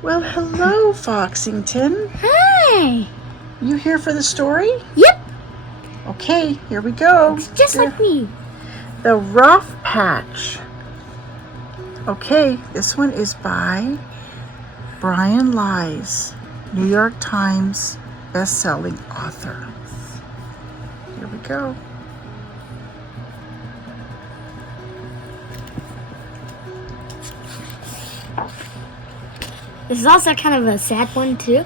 Well, hello, Foxington. Hi. You here for the story? Yep. Okay, here we go. It's just like me. The Rough Patch. Okay, this one is by Brian Lies, New York Times best-selling author. Here we go. This is also kind of a sad one too.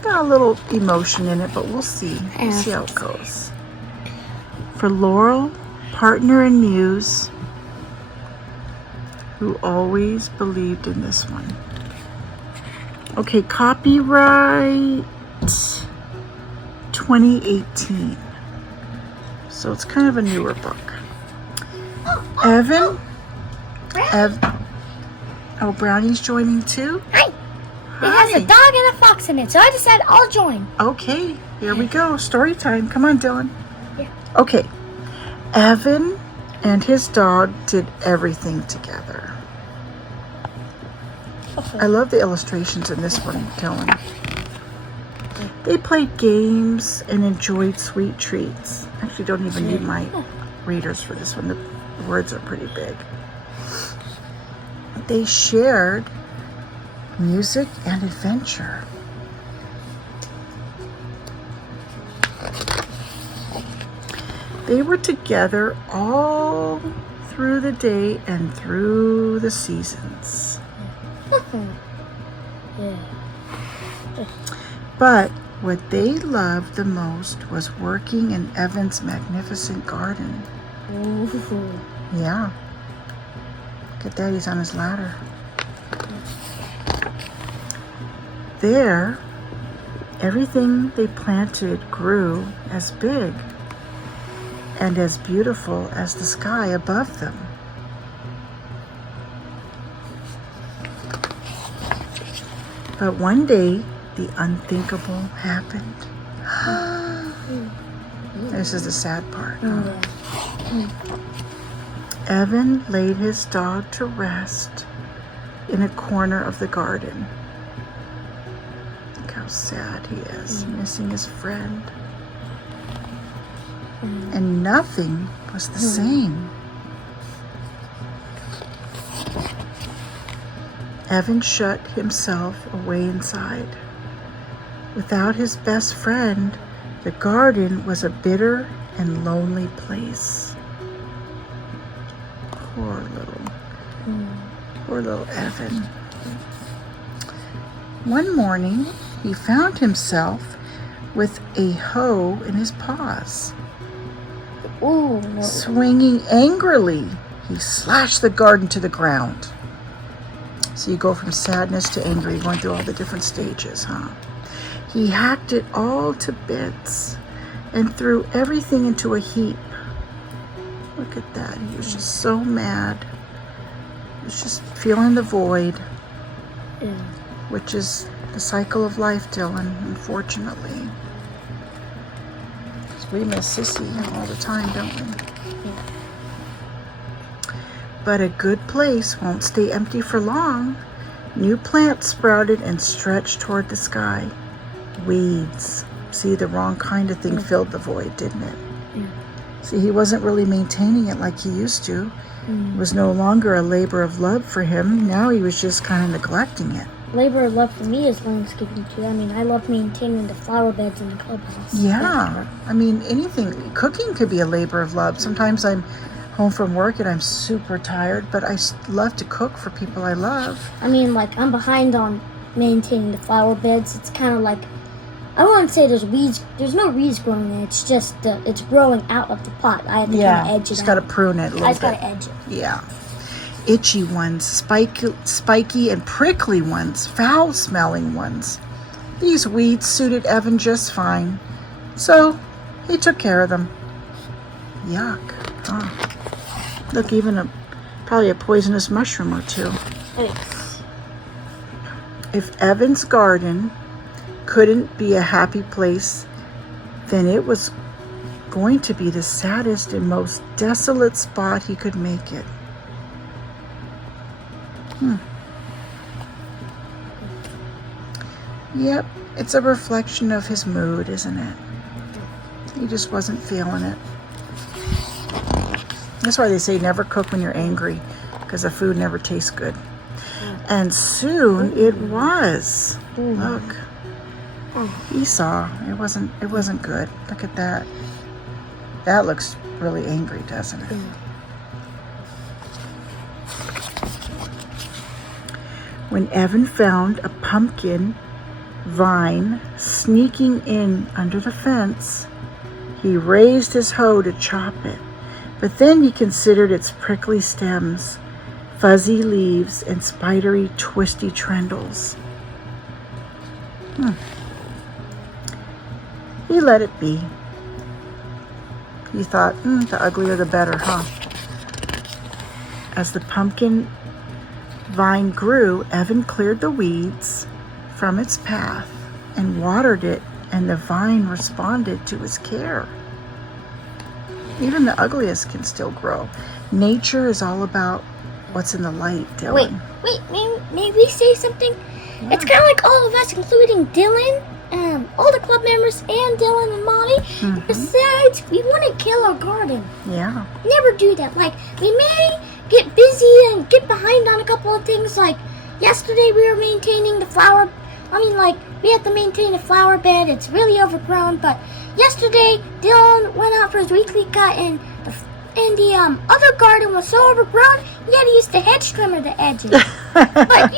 Got a little emotion in it, but we'll see. We'll see how it goes. For Laurel, partner and muse, who always believed in this one. Okay, copyright 2018. So it's kind of a newer book. Evan? Oh, Brownie's joining too? Hi. It has a dog and a fox in it, so I decided I'll join. Okay, here we go. Story time. Come on, Dylan. Yeah. Okay. Evan and his dog did everything together. I love the illustrations in this one, Dylan. They played games and enjoyed sweet treats. Actually, don't even need my readers for this one. The words are pretty big. They shared music and adventure. They were together all through the day and through the seasons. But what they loved the most was working in Evan's magnificent garden. Yeah. Look at that, he's on his ladder. There, everything they planted grew as big and as beautiful as the sky above them. But one day, the unthinkable happened. This is the sad part. Evan laid his dog to rest in a corner of the garden. Look how sad he is, missing his friend. And nothing was the same. Evan shut himself away inside. Without his best friend, the garden was a bitter and lonely place. Poor little Evan. One morning, he found himself with a hoe in his paws. Ooh, no. Swinging angrily, he slashed the garden to the ground. So you go from sadness to angry, going through all the different stages, huh? He hacked it all to bits and threw everything into a heap. Look at that. He was just so mad. He was just feeling the void, which is the cycle of life, Dylan, unfortunately. We miss Sissy all the time, don't we? Yeah. But a good place won't stay empty for long. New plants sprouted and stretched toward the sky. Weeds. See, the wrong kind of thing filled the void, didn't it? Yeah. See, he wasn't really maintaining it like he used to. It was no longer a labor of love for him. Now he was just kind of neglecting it. Labor of love for me is landscaping too. I mean, I love maintaining the flower beds in the clubhouse. Yeah. I mean, anything. Cooking could be a labor of love. Sometimes I'm home from work and I'm super tired, but I love to cook for people I love. I mean, like, I'm behind on maintaining the flower beds. It's kind of like, I wouldn't say there's weeds. There's no weeds growing there. It's just, it's growing out of the pot. I have to kind of edge it just out. got to prune it a little bit. I just got to edge it. Yeah. Itchy ones, spiky and prickly ones, foul-smelling ones. These weeds suited Evan just fine, so he took care of them. Yuck. Huh. Look, even probably a poisonous mushroom or two. If Evan's garden couldn't be a happy place, then it was going to be the saddest and most desolate spot he could make it. Yep, it's a reflection of his mood, isn't it? He just wasn't feeling it. That's why they say never cook when you're angry, because the food never tastes good. And soon it was. Look. He saw. It wasn't good. Look at that. That looks really angry, doesn't it? When Evan found a pumpkin vine sneaking in under the fence, he raised his hoe to chop it. But then he considered its prickly stems, fuzzy leaves, and spidery, twisty trendles. He let it be. He thought, the uglier the better, huh? As the pumpkin vine grew, Evan cleared the weeds from its path and watered it, and the vine responded to his care. Even the ugliest can still grow. Nature is all about what's in the light, Dylan. Wait, may we say something? Yeah. It's kind of like all of us, including Dylan, all the club members, and Dylan and Mommy. Besides, we wouldn't kill our garden. Yeah. Never do that. Like, we may get busy and get behind on a couple of things. Like, yesterday we were maintaining the flower. We have to maintain the flower bed. It's really overgrown, but yesterday, Dylan went out for his weekly cut, and the other garden was so overgrown, he had to use the hedge trimmer to edge it. But,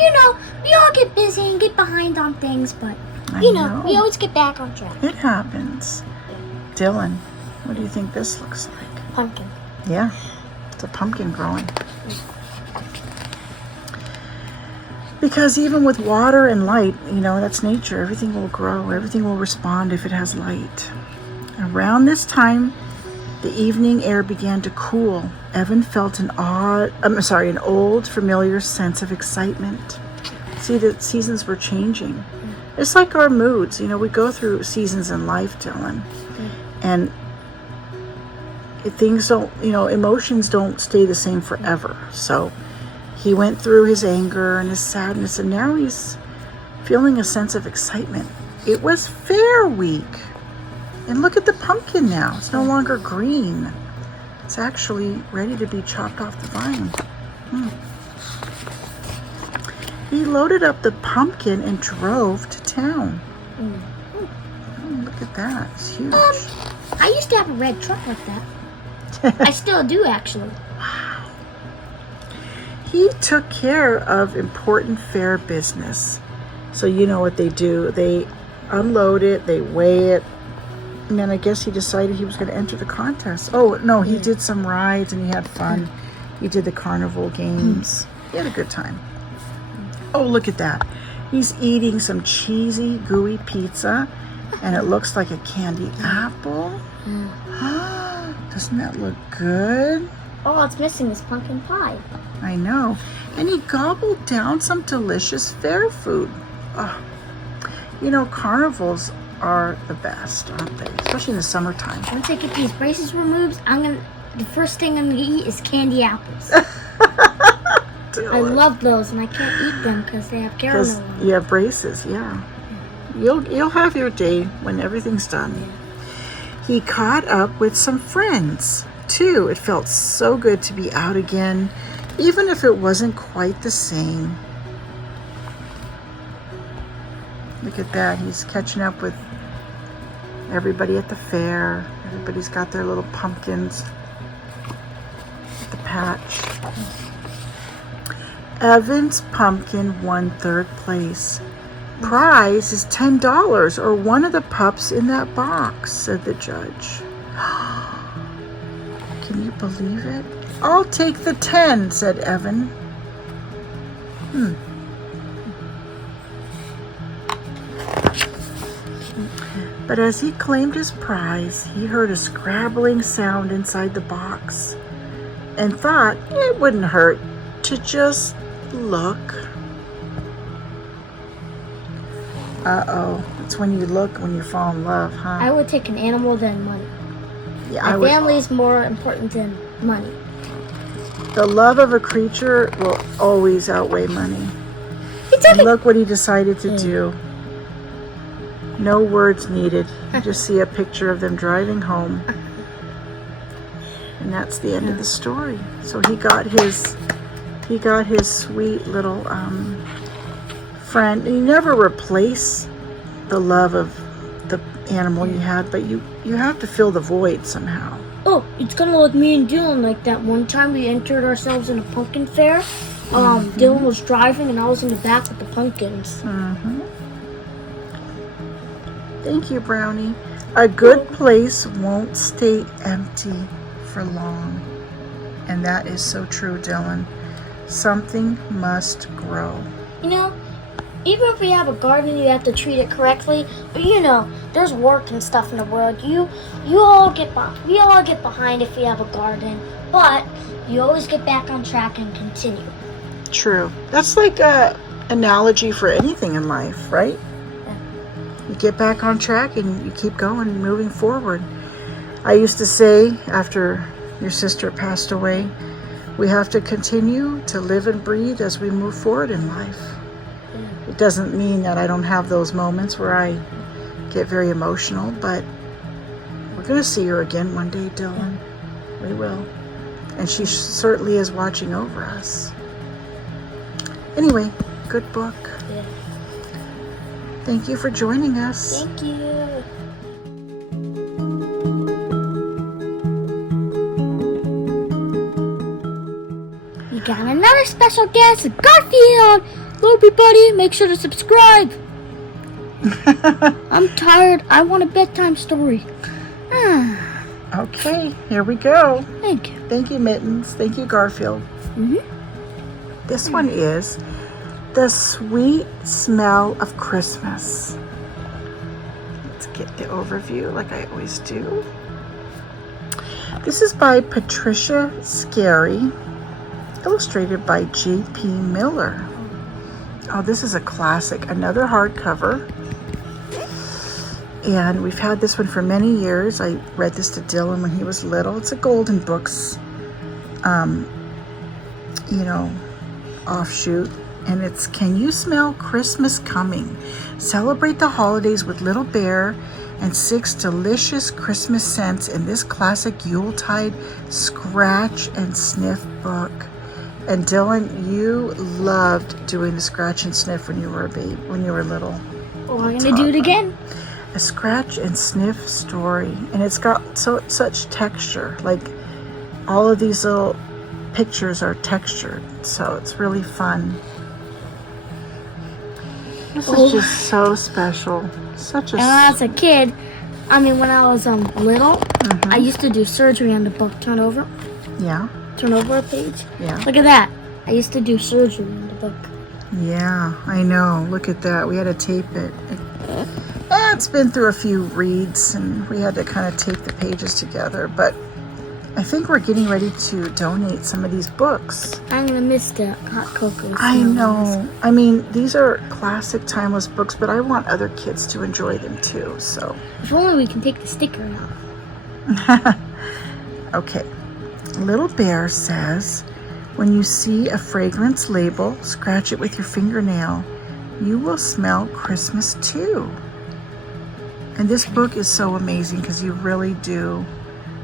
we all get busy and get behind on things, but, we always get back on track. It happens. Dylan, what do you think this looks like? Pumpkin. Yeah, it's a pumpkin growing. Because even with water and light, that's nature. Everything will grow. Everything will respond if it has light. Around this time, the evening air began to cool. Evan felt an old, familiar sense of excitement. See, the seasons were changing. It's like our moods. We go through seasons in life, Dylan. And things don't, emotions don't stay the same forever. So he went through his anger and his sadness, and now he's feeling a sense of excitement. It was Fair Week. And look at the pumpkin now. It's no longer green. It's actually ready to be chopped off the vine. He loaded up the pumpkin and drove to town. Oh, look at that. It's huge. I used to have a red truck like that. I still do, actually. Wow. He took care of important fair business. So you know what they do. They unload it, they weigh it, and then I guess he decided he was going to enter the contest. Oh, no, he did some rides and he had fun. He did the carnival games. He had a good time. Oh, look at that. He's eating some cheesy, gooey pizza, and it looks like a candy apple. Doesn't that look good? Oh, it's missing this pumpkin pie. I know. And he gobbled down some delicious fair food. Oh, carnivals are the best, aren't they? Especially in the summertime. Once I get these braces removed, the first thing I'm gonna eat is candy apples. I love those, and I can't eat them because they have caramel on them. You have braces, yeah. You'll have your day when everything's done. Yeah. He caught up with some friends too. It felt so good to be out again, even if it wasn't quite the same. Look at that. He's catching up with everybody at the fair. Everybody's got their little pumpkins at the patch. Evan's pumpkin won 3rd place. Prize is $10 or one of the pups in that box, said the judge. Can you believe it? I'll take the 10, said Evan. But as he claimed his prize, he heard a scrabbling sound inside the box and thought it wouldn't hurt to just look. Uh-oh. It's when you look when you fall in love, huh? I would take an animal than money. Yeah, My family is more important than money. The love of a creature will always outweigh money. It's And look what he decided to do. No words needed. You just see a picture of them driving home. And that's the end of the story. So he got his sweet little friend. You never replace the love of the animal you had, but you have to fill the void somehow. Oh, it's kind of like me and Dylan. Like that one time we entered ourselves in a pumpkin fair. Dylan was driving and I was in the back with the pumpkins. Thank you, Brownie. A good place won't stay empty for long. And that is so true, Dylan. Something must grow. You know, even if we have a garden, you have to treat it correctly. But you know, there's work and stuff in the world. We all get behind if we have a garden, but you always get back on track and continue. True. That's like a analogy for anything in life, right? Yeah. You get back on track and you keep going and moving forward. I used to say after your sister passed away, we have to continue to live and breathe as we move forward in life. It doesn't mean that I don't have those moments where I get very emotional, but we're going to see her again one day, Dylan. We will. And she certainly is watching over us. Anyway, good book. Yeah. Thank you for joining us. Thank you. We got another special guest, Garfield. Hello, everybody. Make sure to subscribe. I'm tired. I want a bedtime story. Okay, here we go. Thank you. Thank you, Mittens. Thank you, Garfield. This one is The Sweet Smell of Christmas. Let's get the overview like I always do. This is by Patricia Scary, illustrated by J.P. Miller. Oh, this is a classic, another hardcover. And we've had this one for many years. I read this to Dylan when he was little. It's a Golden Books, offshoot. And it's Can You Smell Christmas Coming? Celebrate the holidays with Little Bear and 6 delicious Christmas scents in this classic Yuletide scratch and sniff book. And Dylan, you loved doing the scratch and sniff when you were a baby, when you were little. Well, I'm going to do it again. A scratch and sniff story. And it's got such texture. Like all of these little pictures are textured. So it's really fun. This is just so special. Such a... As a kid, when I was little, I used to do surgery on the book. Turn over. Yeah. Turn over a page. Yeah. Look at that. I used to do surgery on the book. Yeah, I know. Look at that. We had to tape it. It's been through a few reads, and we had to kind of tape the pages together. But I think we're getting ready to donate some of these books. I'm going to miss the hot cocoa. I know. These are classic, timeless books, but I want other kids to enjoy them too. So. If only we can take the sticker out. Okay. Little Bear says, when you see a fragrance label, scratch it with your fingernail. You will smell Christmas too. And this book is so amazing because you really do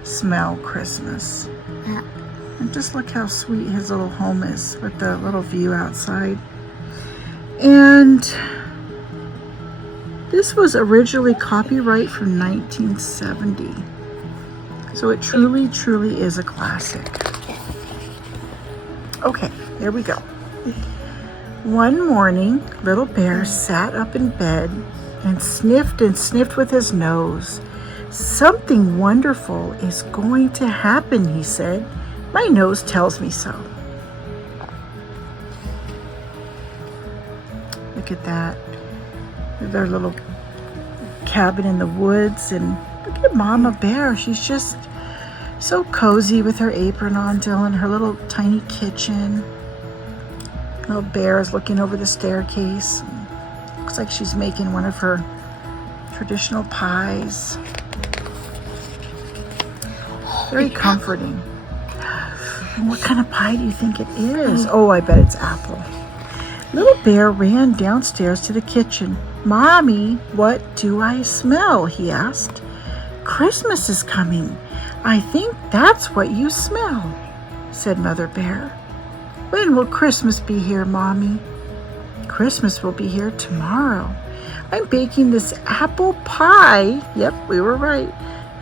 smell Christmas. Yeah. And just look how sweet his little home is with the little view outside. And this was originally copyright from 1970. So it truly, truly is a classic. Okay, here we go. One morning, Little Bear sat up in bed and sniffed with his nose. Something wonderful is going to happen, he said. My nose tells me so. Look at that. Their little cabin in the woods, and look at Mama Bear. She's just so cozy with her apron on, Dylan, her little tiny kitchen. Little Bear is looking over the staircase. Looks like she's making one of her traditional pies. Very comforting. What kind of pie do you think it is? Oh, I bet it's apple. Little Bear ran downstairs to the kitchen. Mommy, what do I smell? He asked. Christmas is coming. I think that's what you smell, said Mother Bear. When will Christmas be here, Mommy? Christmas will be here tomorrow. I'm baking this apple pie. Yep, we were right.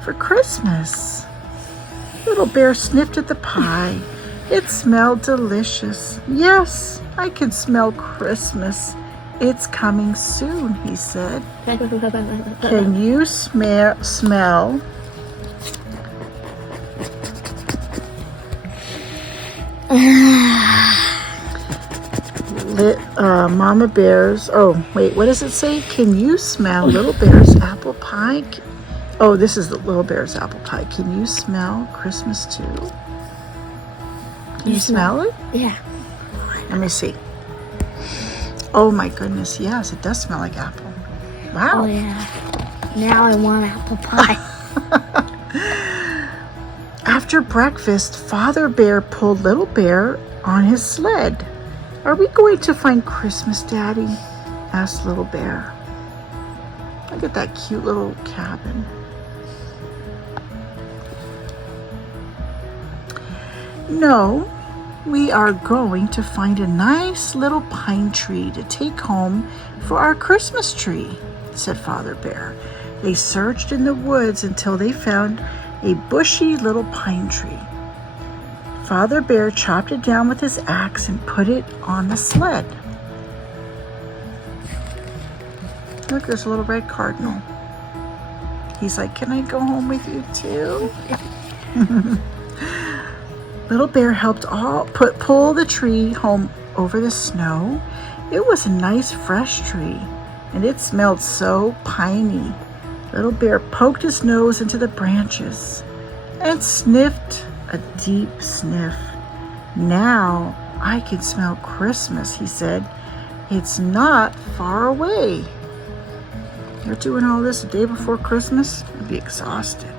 For Christmas. Little Bear sniffed at the pie. It smelled delicious. Yes, I can smell Christmas. It's coming soon, he said. Can you smell? Mama Bear's, oh wait, what does it say? Can you smell Little Bear's apple pie? Oh, this is the Little Bear's apple pie. Can you smell Christmas too? Can you smell it? Yeah. Let me see. Oh my goodness, yes, it does smell like apple. Wow. Oh yeah. Now I want apple pie. After breakfast, Father Bear pulled Little Bear on his sled. Are we going to find Christmas, Daddy? Asked Little Bear. Look at that cute little cabin. No, we are going to find a nice little pine tree to take home for our Christmas tree, said Father Bear. They searched in the woods until they found a bushy little pine tree. Father Bear chopped it down with his axe and put it on the sled. Look, there's a little red cardinal. He's like, can I go home with you too? Little Bear helped pull the tree home over the snow. It was a nice fresh tree, and it smelled so piney. Little Bear poked his nose into the branches and sniffed a deep sniff. Now I can smell Christmas, he said. It's not far away. You're doing all this the day before Christmas? You'd be exhausted.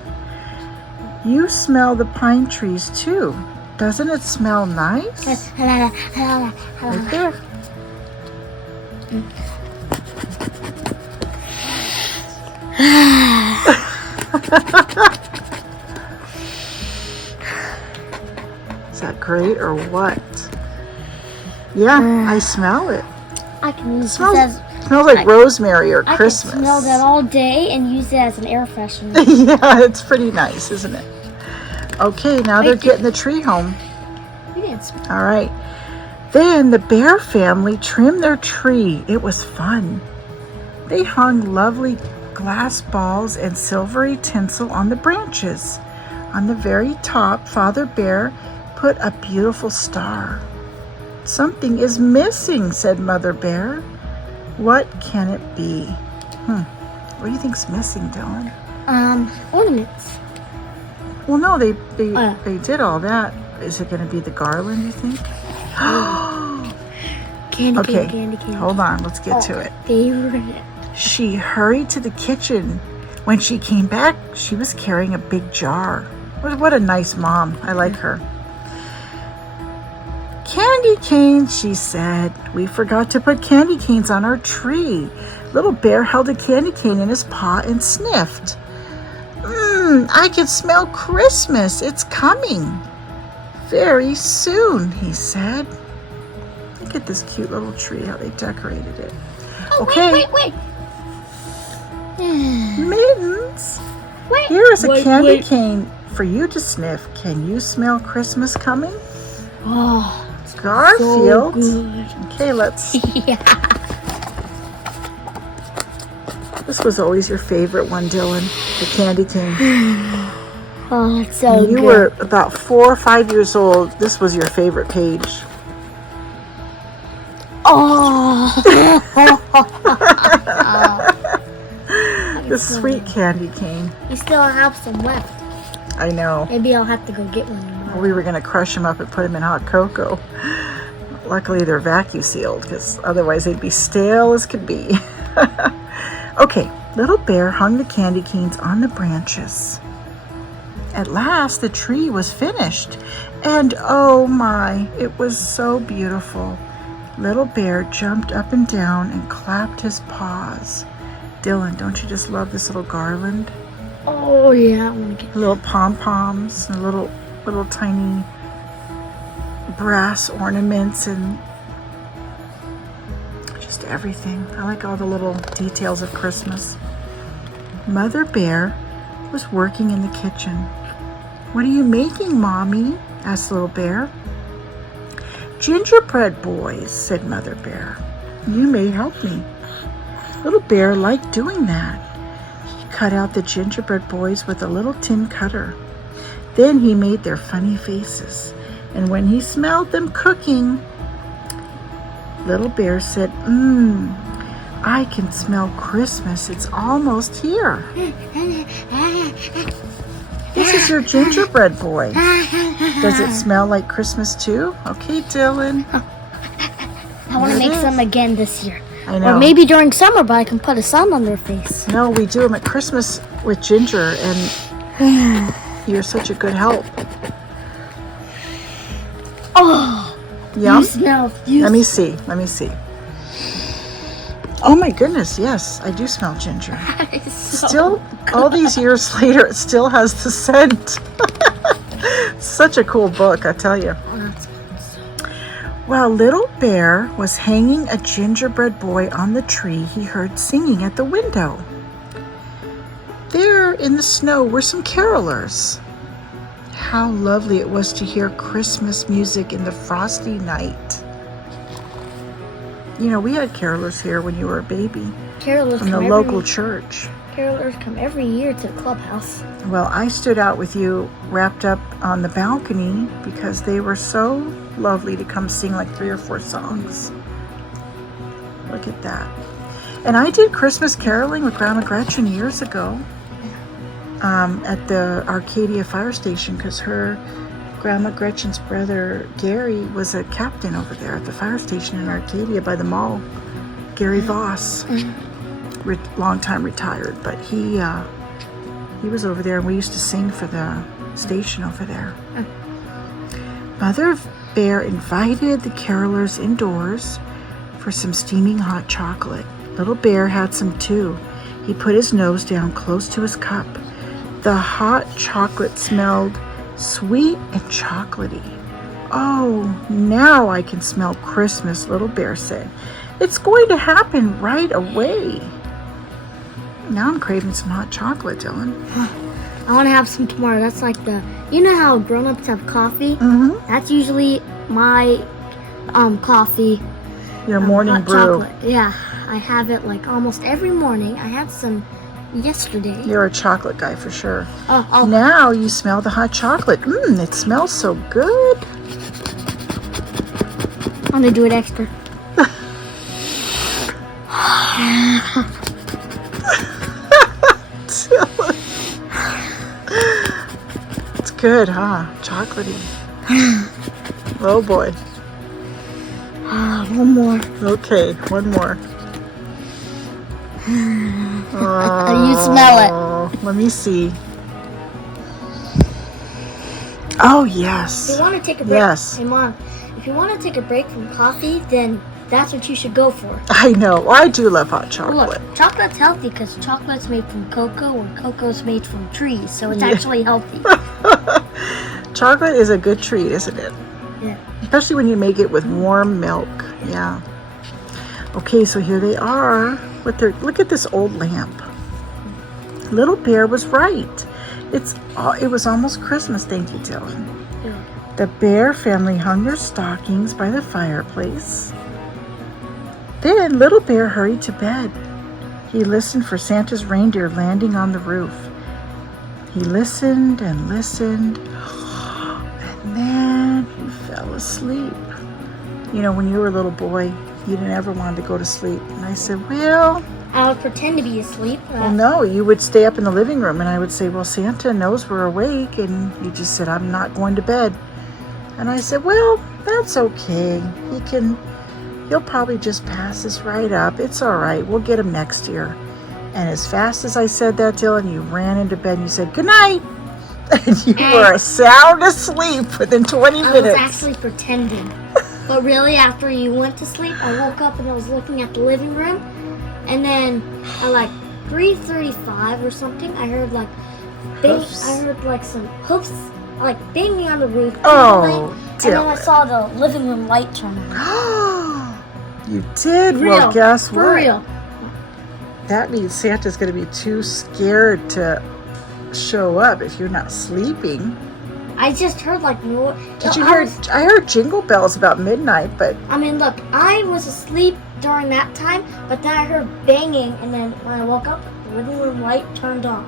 You smell the pine trees too. Doesn't it smell nice? Right there. Is that great or what? Yeah, I smell it. I can use Smells, this as smells like rosemary or Christmas. I can smell that all day and use it as an air freshener. Yeah, it's pretty nice, isn't it? Okay, now they're getting the tree home. You didn't smell. All right. Then the Bear family trimmed their tree. It was fun. They hung lovely glass balls and silvery tinsel on the branches. On the very top, Father Bear put a beautiful star. Something is missing, said Mother Bear. What can it be? What do you think's missing, Dylan? Ornaments. Well, no, they did all that. Is it going to be the garland, you think? Candy Okay, cane, candy cane. hold on. Let's get to it. Favorite. She hurried to the kitchen. When she came back, she was carrying a big jar. What a nice mom. I like her. Candy canes, she said. We forgot to put candy canes on our tree. Little Bear held a candy cane in his paw and sniffed. I can smell Christmas. It's coming. Very soon, he said. Look at this cute little tree, how they decorated it. Oh, Okay. wait. Mittens. Wait. Here is a candy cane for you to sniff. Can you smell Christmas coming? Oh, Garfield. so good. Okay, let's. Yeah. This was always your favorite one, Dylan. The candy cane. Oh, it's so When you good. were about 4 or 5 years old, this was your favorite page. Oh. The sweet candy cane. You still have some left. I know. Maybe I'll have to go get one tomorrow. We were going to crush them up and put them in hot cocoa. Luckily, they're vacuum sealed because otherwise they'd be stale as could be. Okay, Little Bear hung the candy canes on the branches. At last, the tree was finished, And oh my, it was so beautiful. Little Bear jumped up and down and clapped his paws. Dylan, don't you just love this little garland? Oh yeah, I want to get Little pom-poms and little tiny brass ornaments and just everything. I like all the little details of Christmas. Mother Bear was working in the kitchen. "What are you making, Mommy?" asked Little Bear. "Gingerbread boys," said Mother Bear. "You may help me." Little Bear liked doing that. He cut out the gingerbread boys with a little tin cutter. Then he made their funny faces. And when he smelled them cooking, Little Bear said, I can smell Christmas. It's almost here." "This is your gingerbread boy. Does it smell like Christmas too?" "Okay, Dylan." I want to make some again this year. I know. Or maybe during summer, but I can put a sun on their face. No, we do them at Christmas with Ginger, and you're such a good help. Oh, Yum? you smell. Let me see. Oh my goodness, yes, I do smell ginger. Still, all these years later, it still has the scent. Such a cool book, I tell you. While Little Bear was hanging a gingerbread boy on the tree, he heard singing at the window. There in the snow were some carolers. How lovely it was to hear Christmas music in the frosty night. You know, we had carolers here when you were a baby Carolers from the local church. Carolers come every year to the clubhouse. Well, I stood out with you wrapped up on the balcony because they were so lovely to come sing like 3 or 4 songs. Look at that. And I did Christmas caroling with Grandma Gretchen years ago at the Arcadia Fire Station because her Grandma Gretchen's brother Gary was a captain over there at the fire station in Arcadia by the mall. Gary Voss, long time retired, but he was over there, and we used to sing for the station over there. Mother Bear invited the carolers indoors for some steaming hot chocolate. Little Bear had some too. He put his nose down close to his cup. The hot chocolate smelled sweet and chocolatey. "Oh, now I can smell Christmas," Little Bear said. "It's going to happen right away." Now I'm craving some hot chocolate, Dylan. I want to have some tomorrow. That's like you know how grown-ups have coffee? Mm-hmm. That's usually my coffee. Your morning hot brew. Chocolate. Yeah, I have it like almost every morning. I had some yesterday. You're a chocolate guy for sure. Oh. Now you smell the hot chocolate. It smells so good. I'm gonna do it extra. It's good, huh? Chocolatey. Oh boy. One more. Okay, one more. You smell it. Let me see. Oh, yes. If you want to take a break, Yes. hey Mom, if you want to take a break from coffee, then that's what you should go for. I know. I do love hot chocolate. Look, chocolate's healthy because chocolate's made from cocoa or cocoa's made from trees, so it's Yeah. actually healthy. Chocolate is a good treat, isn't it? Yeah. Especially when you make it with warm milk. Yeah. Okay, so here they are. Look at this old lamp. Little Bear was right. It was almost Christmas, thank you, Dylan. Yeah. The Bear family hung their stockings by the fireplace. Then Little Bear hurried to bed. He listened for Santa's reindeer landing on the roof. He listened and listened, and then he fell asleep. You know, when you were a little boy, you didn't ever want to go to sleep. And I said, well, I would pretend to be asleep. no, you would stay up in the living room, and I would say, well, Santa knows we're awake, and you just said, I'm not going to bed. And I said, well, that's okay. He'll probably just pass us right up. It's all right. We'll get him next year. And as fast as I said that, Dylan, you ran into bed and you said, good night. And you were sound asleep within 20 minutes. I was actually pretending. But really, after you went to sleep, I woke up and I was looking at the living room. And then at like 3:35 or something, I heard like some hooves like banging on the roof. Oh, and then I saw the living room light turn on. You did? Real, well, guess what? For real. That means Santa's going to be too scared to show up if you're not sleeping. I just heard like no. Did you hear? I heard jingle bells about midnight, but I mean, look, I was asleep during that time, but then I heard banging, and then when I woke up, the living room light turned on.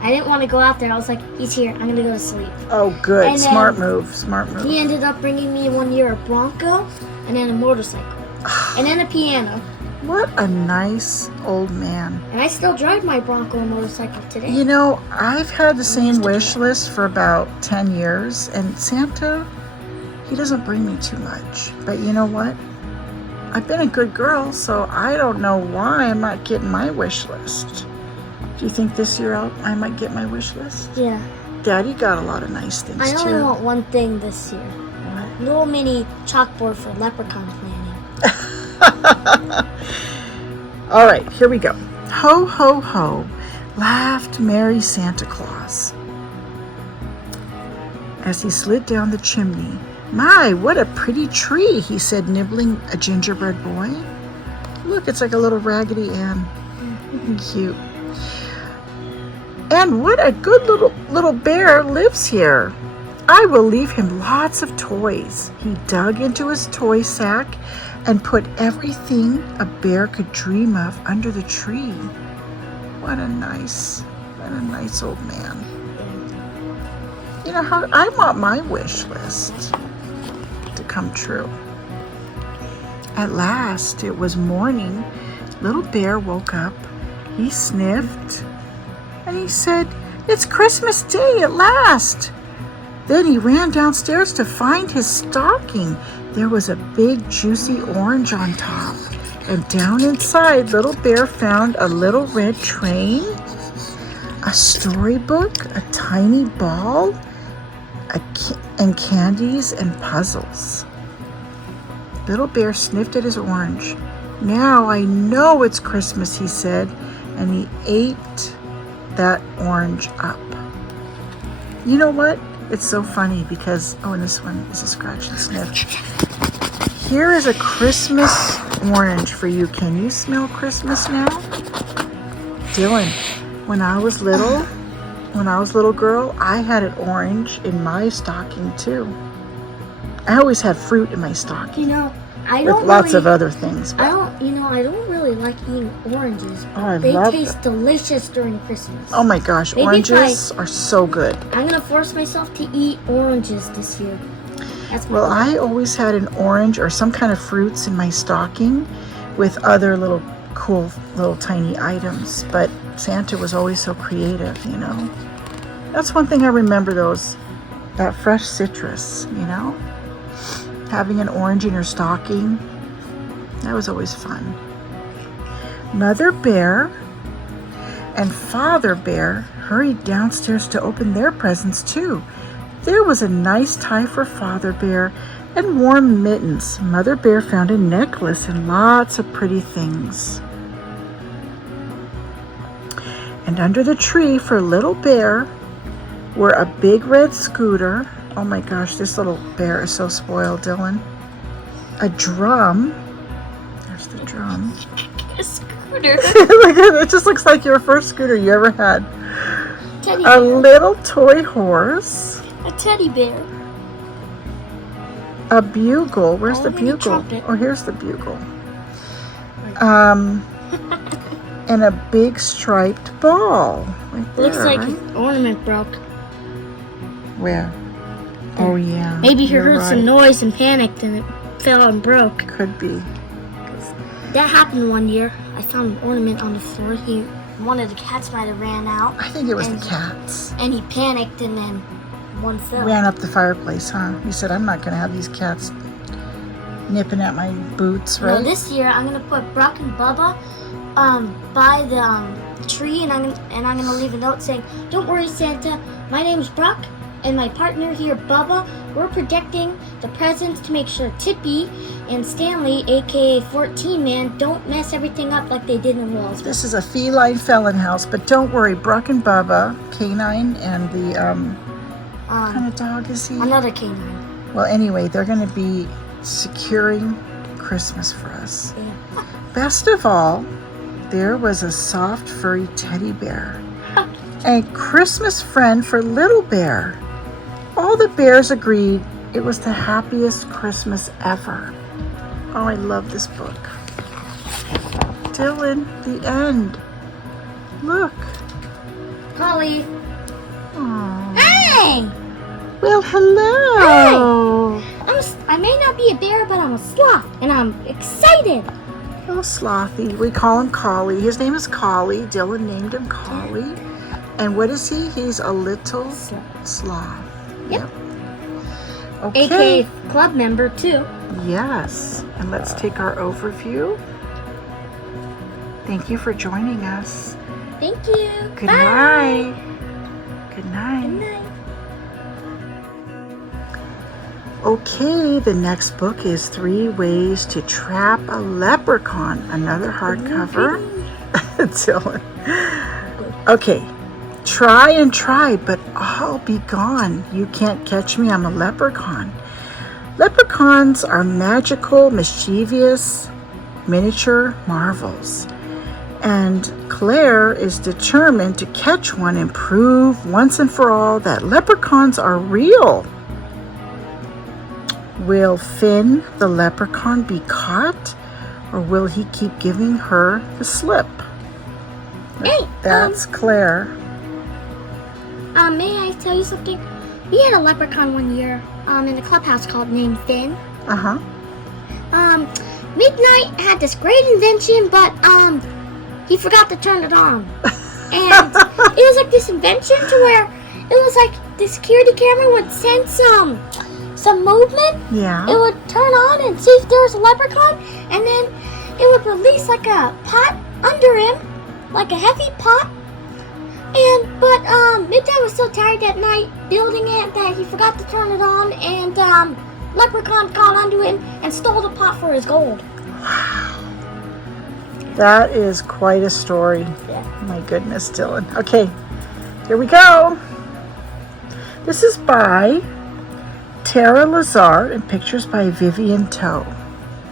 I didn't want to go out there. I was like, he's here. I'm going to go to sleep. Oh, good. And smart move. Smart move. He ended up bringing me one year a Bronco, and then a motorcycle, and then a piano. What a nice old man. And I still drive my Bronco and motorcycle today. You know, I've had the same wish list for about 10 years, and Santa, he doesn't bring me too much. But you know what? I've been a good girl, so I don't know why I'm not getting my wish list. Do you think this year I might get my wish list? Yeah. Daddy got a lot of nice things, I too. only want one thing this year. A little mini chalkboard for Leprechaun planning. All right, here we go. Ho, ho, ho, laughed merry Santa Claus as he slid down the chimney. My, what a pretty tree, he said, nibbling a gingerbread boy. Look, it's like a little Raggedy Ann. Cute. And what a good little bear lives here. I will leave him lots of toys. He dug into his toy sack and put everything a bear could dream of under the tree. What a nice old man. You know how I want my wish list to come true. At last, it was morning. Little bear woke up. He sniffed and he said, "It's Christmas Day at last." Then he ran downstairs to find his stocking. There was a big juicy orange on top. And down inside, Little Bear found a little red train, a storybook, a tiny ball, and candies and puzzles. Little Bear sniffed at his orange. "Now I know it's Christmas," he said, and he ate that orange up. You know what? It's so funny because, and this one is a scratch and sniff. Here is a Christmas orange for you. Can you smell Christmas now? Dylan, when I was little girl, I had an orange in my stocking too. I always had fruit in my stocking. You know, I don't with lots of other things. I don't really like eating oranges. Oh, they taste delicious during Christmas. Oh my gosh, Maybe oranges are so good. I'm gonna force myself to eat oranges this year. Well, I always had an orange or some kind of fruits in my stocking with other little cool little tiny items, but Santa was always so creative, you know. That's one thing I remember, that fresh citrus, you know. Having an orange in your stocking, that was always fun. Mother Bear and Father Bear hurried downstairs to open their presents too. There was a nice tie for Father Bear and warm mittens. Mother Bear found a necklace and lots of pretty things. And under the tree for Little Bear were a big red scooter. Oh my gosh, this little bear is so spoiled, Dylan. A drum. There's the drum. A scooter. It just looks like your first scooter you ever had. Teddy A bear. little toy horse. A teddy bear. A bugle. Where's the mini bugle? trumpet. Oh, here's the bugle. And a big striped ball. Right there, Looks like right? an ornament broke. Where? Oh yeah. Maybe he you're heard right. some noise and panicked and it fell and broke. Could be. That happened one year. I found an ornament on the floor. One of the cats might have ran out. I think it was the cats. And he panicked and then one fell. Ran up the fireplace, huh? He said, "I'm not going to have these cats nipping at my boots," right? No, this year I'm gonna put Brock and Bubba by the tree, and I'm gonna leave a note saying, "Don't worry, Santa. My name's Brock, and my partner here, Bubba. We're protecting the presents to make sure Tippy and Stanley, aka 14 Man, don't mess everything up like they did in Wallsville." This is a feline felon house, but don't worry, Brock and Bubba, canine, and the what kind of dog is he? Another canine. Well, anyway, they're going to be securing Christmas for us. Yeah. Best of all, there was a soft, furry teddy bear, a Christmas friend for Little Bear. All the bears agreed it was the happiest Christmas ever. Oh, I love this book. Dylan, the end. Look. Holly. Aww. Hey! Well, hello. Hey! I may not be a bear, but I'm a sloth, and I'm excited. Oh, Slothy. We call him Collie. His name is Collie. Dylan named him Collie. And what is he? He's a little sloth. Yep. Okay. AKA club member, too. Yes. And let's take our overview. Thank you for joining us. Thank you. Good Bye. night. Good night. Good night. Okay, the next book is 3 Ways to Trap a Leprechaun. Another hardcover. Dylan. Okay. Try and try, but I'll be gone. You can't catch me, I'm a leprechaun. Leprechauns are magical, mischievous, miniature marvels. And Claire is determined to catch one and prove once and for all that leprechauns are real. Will Finn, the leprechaun, be caught, or will he keep giving her the slip? Hey, That's Claire. May I tell you something? We had a leprechaun one year, in the clubhouse named Finn. Uh-huh. Midnight had this great invention, but, he forgot to turn it on. And it was like this invention to where it was like the security camera would sense, some movement. Yeah. It would turn on and see if there was a leprechaun, and then it would release like a pot under him, like a heavy pot. But Midnight was so tired that night building it that he forgot to turn it on, and Leprechaun caught onto him and stole the pot for his gold. Wow. That is quite a story. Yeah. My goodness, Dylan. Okay, here we go. This is by Tara Lazard and pictures by Vivian Toe.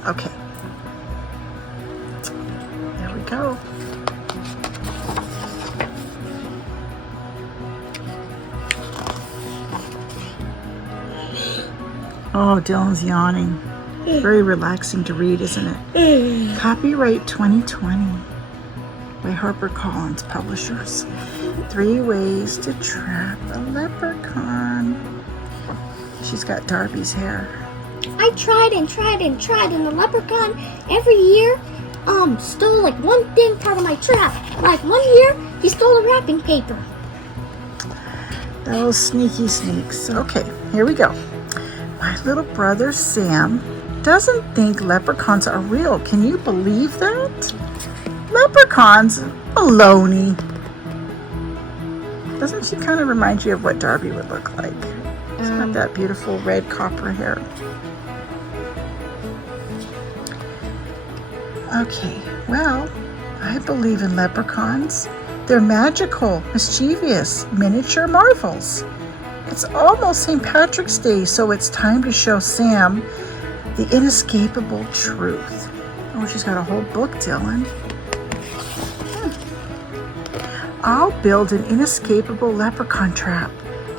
Okay. There we go. Oh, Dylan's yawning. Very relaxing to read, isn't it? Copyright 2020 by HarperCollins Publishers. 3 Ways to Trap a Leprechaun. She's got Darby's hair. I tried and tried and tried, and the leprechaun every year stole like one thing part of my trap. Like one year, he stole the wrapping paper. Those sneaky sneaks. Okay, here we go. My little brother Sam doesn't think leprechauns are real. Can you believe that? Leprechauns? Baloney. Doesn't she kind of remind you of what Darby would look like? She's got that beautiful red copper hair. Okay, well, I believe in leprechauns. They're magical, mischievous, miniature marvels. It's almost St. Patrick's Day, so it's time to show Sam the inescapable truth. Oh, she's got a whole book, Dylan. I'll build an inescapable leprechaun trap.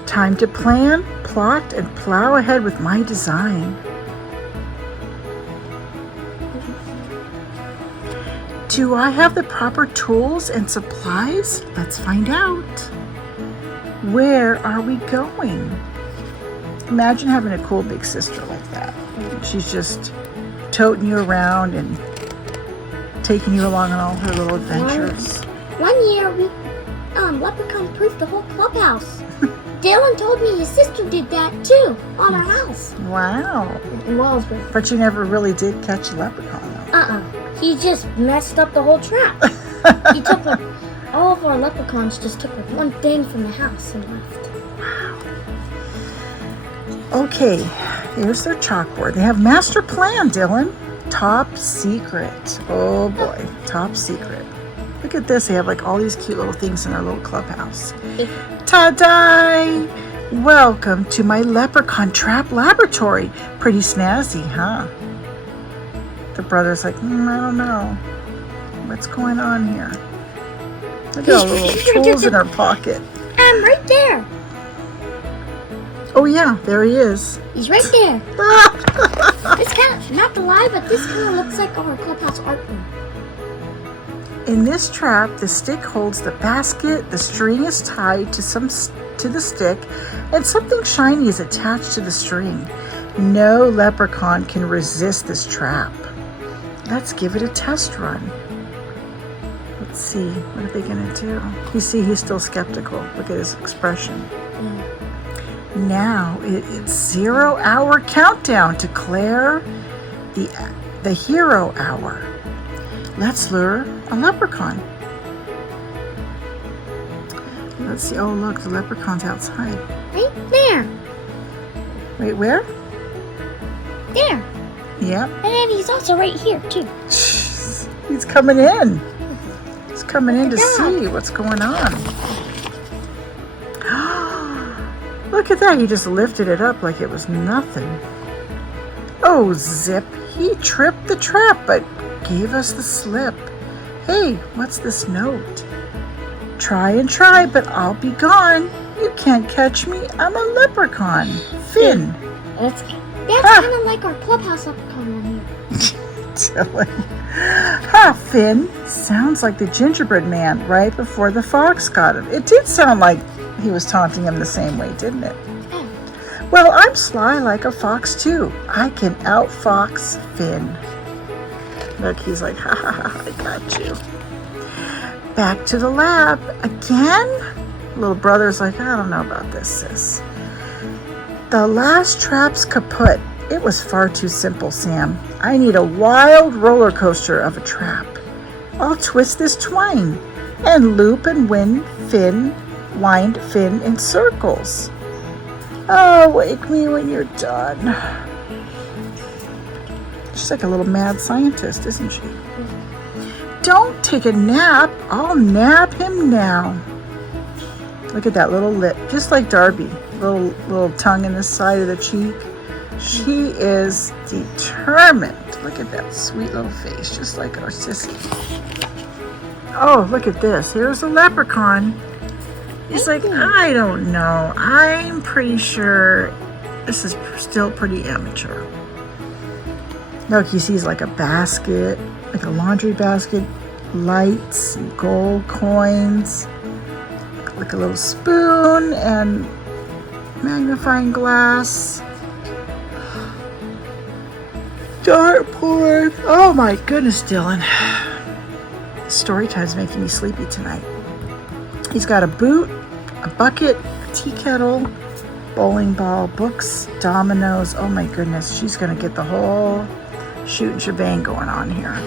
Time to plan, plot, and plow ahead with my design. Do I have the proper tools and supplies? Let's find out. Where are we going? Imagine having a cool big sister like that. She's just toting you around and taking you along on all her little adventures. One year, we leprechaun proofed the whole clubhouse. Dylan told me his sister did that too on our house. Wow. In Wellsburg. But you never really did catch a leprechaun, though. He just messed up the whole trap. He took like all of our leprechauns just took like one thing from the house and left. Okay, here's their chalkboard. They have master plan, Dylan. Top secret. Oh boy, top secret. Look at this. They have like all these cute little things in their little clubhouse. Ta-da! Welcome to my leprechaun trap laboratory. Pretty snazzy, huh? The brother's like, I don't know. What's going on here? Look at all the little tools in her pocket. I'm right there. Oh yeah, there he is. He's right there. This kind of, not to lie, but this kind of looks like our clubhouse art room. In this trap, the stick holds the basket, the string is tied to the stick, and something shiny is attached to the string. No leprechaun can resist this trap. Let's give it a test run. Let's see, what are they gonna do? You see, he's still skeptical. Look at his expression. Now it's 0 hour countdown to Claire, the hero hour. Let's lure a leprechaun. Let's see. Oh, look, the leprechaun's outside. Right there. Wait, where? There. Yep. And he's also right here, too. He's coming in. He's coming in to see what's going on. Look at that. He just lifted it up like it was nothing. Oh, zip. He tripped the trap, but gave us the slip. Hey, what's this note? Try and try, but I'll be gone. You can't catch me. I'm a leprechaun. Finn. That's kind of like our clubhouse leprechaun on here. Silly. Ha, Finn. Sounds like the gingerbread man right before the fox got him. It did sound like he was taunting him the same way, didn't it? Yeah. Well, I'm sly like a fox too. I can outfox Finn. Look, he's like, ha ha ha, I got you. Back to the lab. Again? Little brother's like, I don't know about this, sis. The last trap's kaput. It was far too simple, Sam. I need a wild roller coaster of a trap. I'll twist this twine and loop and wind Finn in circles. Oh, wake me when you're done. She's like a little mad scientist, isn't she? Don't take a nap. I'll nab him now. Look at that little lip, just like Darby. Little tongue in the side of the cheek. She is determined. Look at that sweet little face, just like our sissy. Oh, look at this. Here's a leprechaun. He's like, I don't know. I'm pretty sure this is still pretty amateur. Look, he sees like a basket, like a laundry basket, lights, gold coins, like a little spoon and magnifying glass. Dartboard. Oh my goodness, Dylan. Story time's making me sleepy tonight. He's got a boot, a bucket, a tea kettle, bowling ball, books, dominoes. Oh my goodness, she's gonna get the whole shoot and shebang going on here.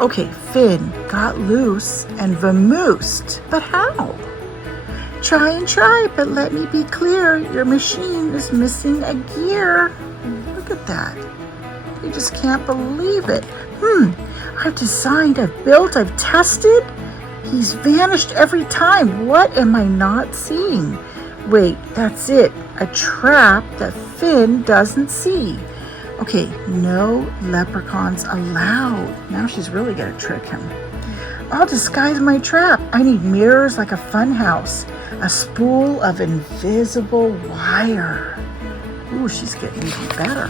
Okay, Finn got loose and vamoosed, but how? Try and try, but let me be clear, your machine is missing a gear. Look at that. You just can't believe it. I've designed, I've built, I've tested. He's vanished every time. What am I not seeing? Wait, that's it. A trap that Finn doesn't see. Okay, no leprechauns allowed. Now she's really gonna trick him. I'll disguise my trap. I need mirrors like a fun house. A spool of invisible wire. Ooh, she's getting even better.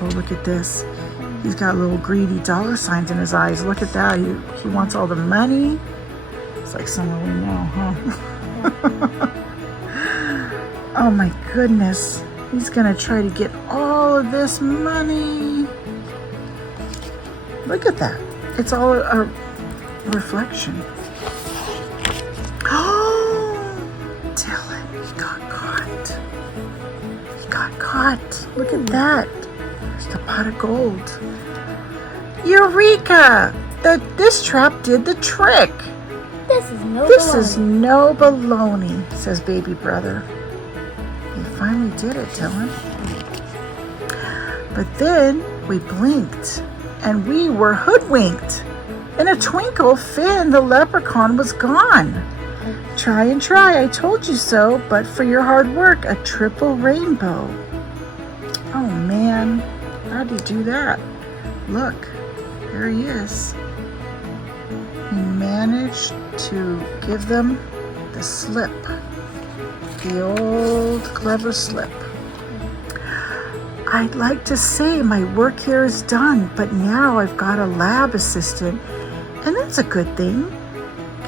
Oh, look at this. He's got little greedy dollar signs in his eyes. Look at that. He wants all the money. It's like someone we know, huh? Oh my goodness. He's gonna try to get all of this money. Look at that. It's all a reflection. Oh, Dylan, he got caught. He got caught. Look at that. There's the pot of gold. Eureka! This trap did the trick. This is no This baloney. is no baloney, says baby brother. He finally did it, Dylan. But then we blinked, and we were hoodwinked. In a twinkle, Finn the leprechaun was gone. Try and try, I told you so, but for your hard work, a triple rainbow. Oh man, how'd he do that? Look, here he is. He managed to give them the slip, the old clever slip. I'd like to say my work here is done, but now I've got a lab assistant, and that's a good thing.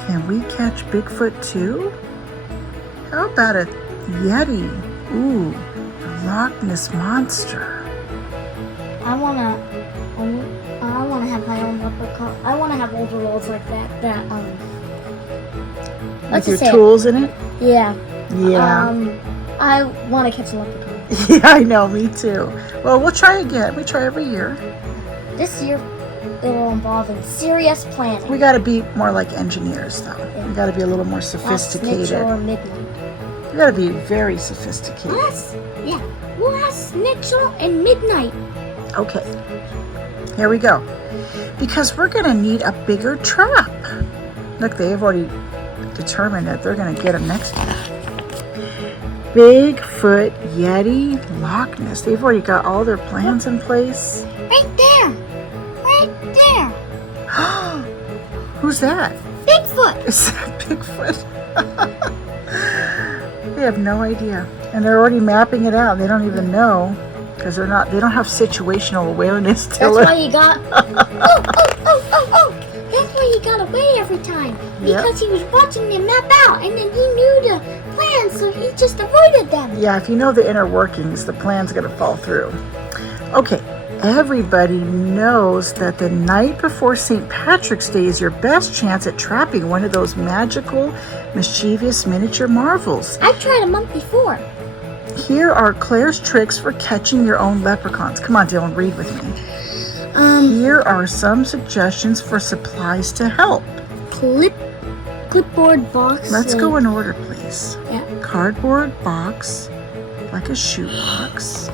Can we catch Bigfoot too? How about a Yeti? Ooh, the Loch Ness Monster. I wanna have my own leprechaun. I wanna have overalls like that. With Let's your just say tools in it? Yeah. Yeah. I wanna catch a leprechaun. Yeah, I know, me too. Well, we'll try again. We try every year. This year, it will involve in serious planning. We got to be more like engineers, though. Yeah. We got to be a little more Last sophisticated. snitch or midnight. We got to be very sophisticated. Last snitch and midnight. Okay, here we go. Because we're going to need a bigger trap. Look, they've already determined that they're going to get him next year. Bigfoot, Yeti, Loch Ness. They've already got all their plans in place. Right there. Right there. Who's that? Bigfoot. Is that Bigfoot? They have no idea. And they're already mapping it out. They don't even know. Because they don't have situational awareness. That's why he got. Oh. That's why he got away every time. Because he was watching them map out, and then he knew the plan, so he just avoided them. Yeah, if you know the inner workings, the plan's going to fall through. Okay, everybody knows that the night before St. Patrick's Day is your best chance at trapping one of those magical, mischievous miniature marvels. I tried a month before. Here are Claire's tricks for catching your own leprechauns. Come on, Dylan, read with me. Here are some suggestions for supplies to help. Clipboard box. Let's go in order, please. Yeah. Cardboard box, like a shoe box,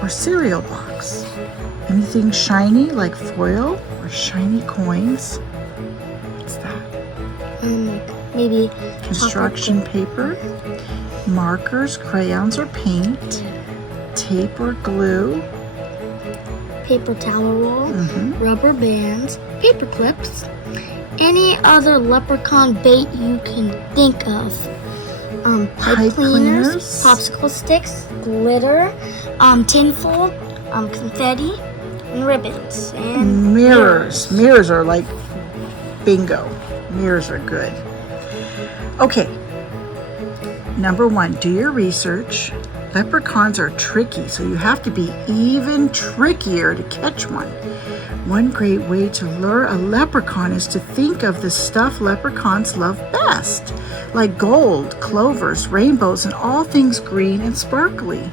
or cereal box. Anything shiny, like foil or shiny coins. What's that? Maybe Construction paper, markers, crayons, or paint, tape or glue. paper towel roll, rubber bands, paper clips, any other leprechaun bait you can think of. Pipe cleaners, popsicle sticks, glitter, tinfoil, confetti, and ribbons. And mirrors. Mirrors are like bingo. Mirrors are good. Okay. Number 1, do your research. Leprechauns are tricky, so you have to be even trickier to catch one. One great way to lure a leprechaun is to think of the stuff leprechauns love best, like gold, clovers, rainbows, and all things green and sparkly.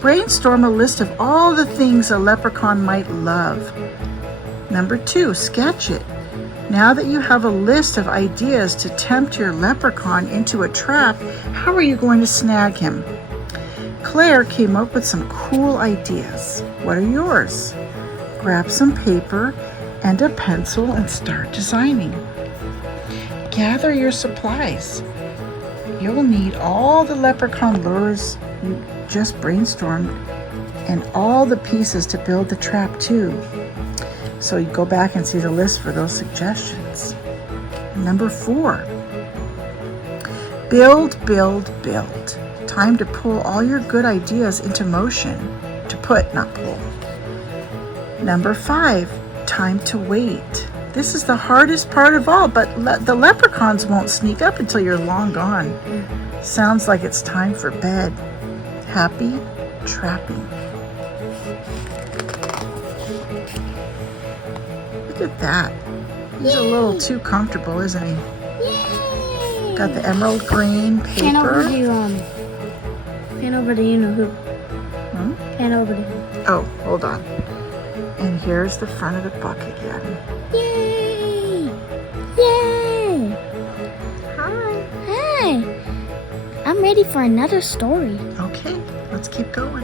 Brainstorm a list of all the things a leprechaun might love. Number 2, sketch it. Now that you have a list of ideas to tempt your leprechaun into a trap, how are you going to snag him? Claire came up with some cool ideas. What are yours? Grab some paper and a pencil and start designing. Gather your supplies. You'll need all the leprechaun lures you just brainstormed and all the pieces to build the trap too. So you go back and see the list for those suggestions. Number 4, build, build, build. Time to pull all your good ideas into motion. To put, not pull. Number 5, time to wait. This is the hardest part of all, but the leprechauns won't sneak up until you're long gone. Sounds like it's time for bed. Happy trapping. Look at that. He's a little too comfortable, isn't he? Yay! Got the emerald green paper. Pan over to Pan over to you know who. Hmm? Pan over to who. Oh, hold on. And here's the front of the book again. Yay! Yay! Hi. Hi! I'm ready for another story. Okay, let's keep going.